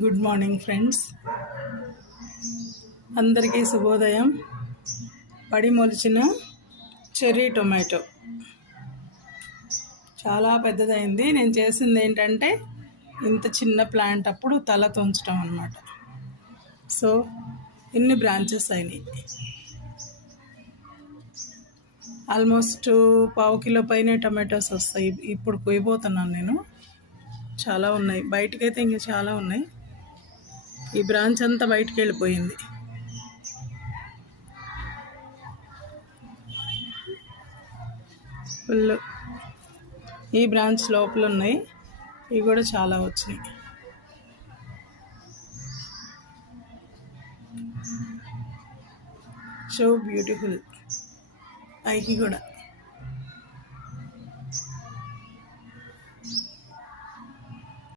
Good morning friends, అందరికీ శుభోదయం. పడి మొలిచిన చెర్రీ టొమాటో చాలా పెద్దదైంది. నేను చేసింది ఏంటంటే ఇంత చిన్న ప్లాంట్ అప్పుడు తల తుంచడం అన్నమాట. సో ఇన్ని బ్రాంచెస్ అయినాయి. ఆల్మోస్ట్ 1/2 కిలో పైన టొమాటోస్ వస్తాయి. ఇప్పుడు కొయ్యబోతున్నాను నేను. చాలా ఉన్నాయి, బయటకైతే ఇంకా చాలా ఉన్నాయి. ఈ బ్రాంచ్ అంతా బయటికి వెళ్ళిపోయింది. ఫుల్ ఈ బ్రాంచ్ లోపల ఉన్నాయి, ఇవి కూడా చాలా వచ్చినాయి. సో బ్యూటిఫుల్ పైకి కూడా.